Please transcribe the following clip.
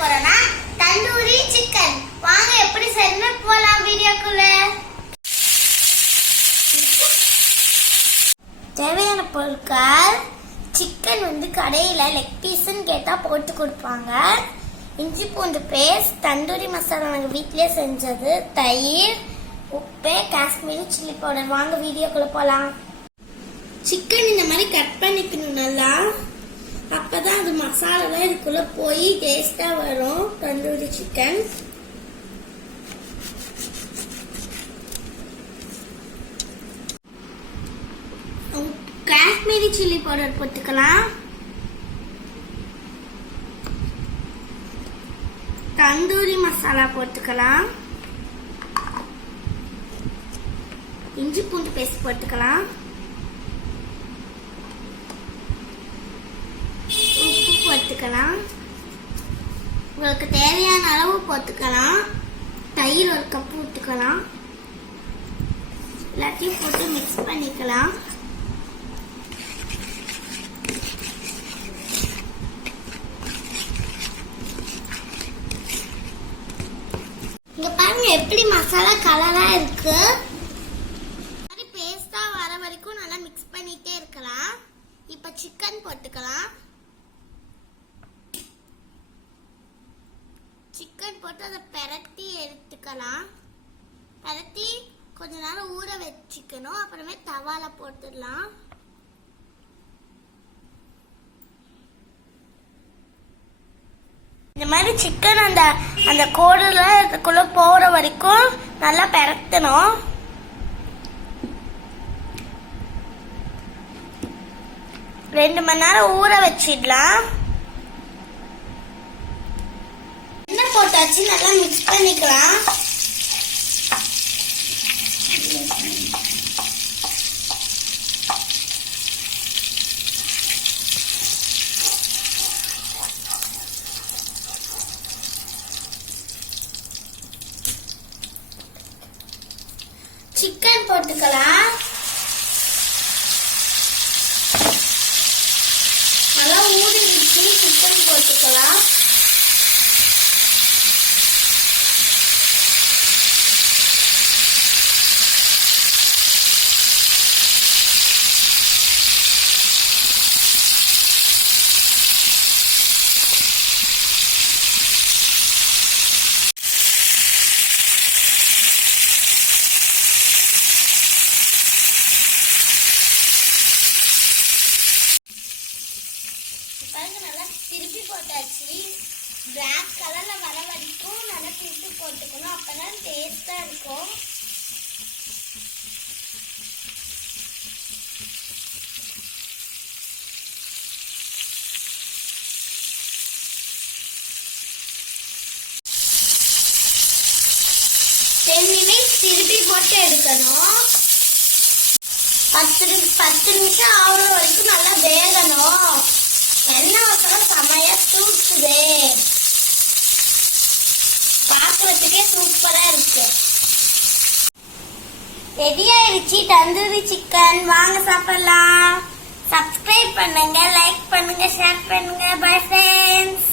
போறோம்னா தந்தூரி சிக்கன். வாங்க எப்படி செய்யணும்னு போலாம் வீடியோக்குள்ள. தேவையான பொருட்கள்: சிக்கன் கடையில லெக் பீஸ்ன்னு கேட்டா போட்டு கொடுப்பாங்க, இஞ்சி பூண்டு பேஸ்ட், தந்தூரி மசாலா நாங்கள் வீட்டிலே செஞ்சது, தயிர், உப்பு, காஷ்மீரி சில்லி பவுடர். வாங்க வீடியோக்குள்ள போலாம். சிக்கன் இந்த மாதிரி கட் பண்ணிக்கணும் நல்லா, அப்பதான் அது மசாலா இதுக்குள்ள போய் டேஸ்டா வரும். Tandoori chicken Kashmiri chilli powder போட்டுக்கலாம், தந்தூரி மசாலா போட்டுக்கலாம், இஞ்சி பூண்டு பேஸ்ட் போட்டுக்கலாம், உப்பு போட்டுக்கலாம், உங்களுக்கு தேவையான அளவு போட்டுக்கலாம், தயிர் ஒரு கப் ஊற்றுக்கலாம், எல்லாத்தையும் போட்டு மிக்ஸ் பண்ணிக்கலாம். இங்க பாருங்க எப்படி மசாலா கலரா இருக்கு. பேஸ்டா வர வரைக்கும் நல்லா மிக்ஸ் பண்ணிட்டே இருக்கலாம். இப்ப சிக்கன் போட்டுக்கலாம். சிக்கன் போட்டு அதை பெரட்டி எடுத்துக்கலாம். பெரட்டி கொஞ்ச நேரம் ஊற வச்சுக்கணும். அப்புறமே தவால போட்டுடலாம். இந்த மாதிரி சிக்கன் அந்த கோடுல இதுக்குள்ள போற வரைக்கும் நல்லா பெரட்டணும். ரெண்டு மணி நேரம் ஊற வச்சிடலாம். எண்ணெய் போட்டாச்சு, நல்லா மிக்ஸ் பண்ணிக்கலாம். சிக்கன் போட்டுக்கலாம். நல்லா ஊறிடுச்சு. சிக்கன் போட்டுக்கலாம். நல்லா திருப்பி போட்டாச்சு. பிளாக் கலர்ல வர வரைக்கும் நல்லா திருப்பி போட்டுக்கணும், அப்பதான் டேஸ்டா இருக்கும். திருப்பி போட்டு எடுக்கணும். 10 நிமிஷம் ஆகுற வரைக்கும் நல்லா வேகணும். எண்ணெய் வசனம் செமையா தூக்குது, பாக்குறதுக்கே சூப்பரா இருக்கு. ரெடி ஆயிடுச்சு தந்தூரி சிக்கன். வாங்க சாப்பிடலாம். சப்ஸ்கிரைப் பண்ணுங்க, லைக் பண்ணுங்க, ஷேர் பண்ணுங்க. Bye friends.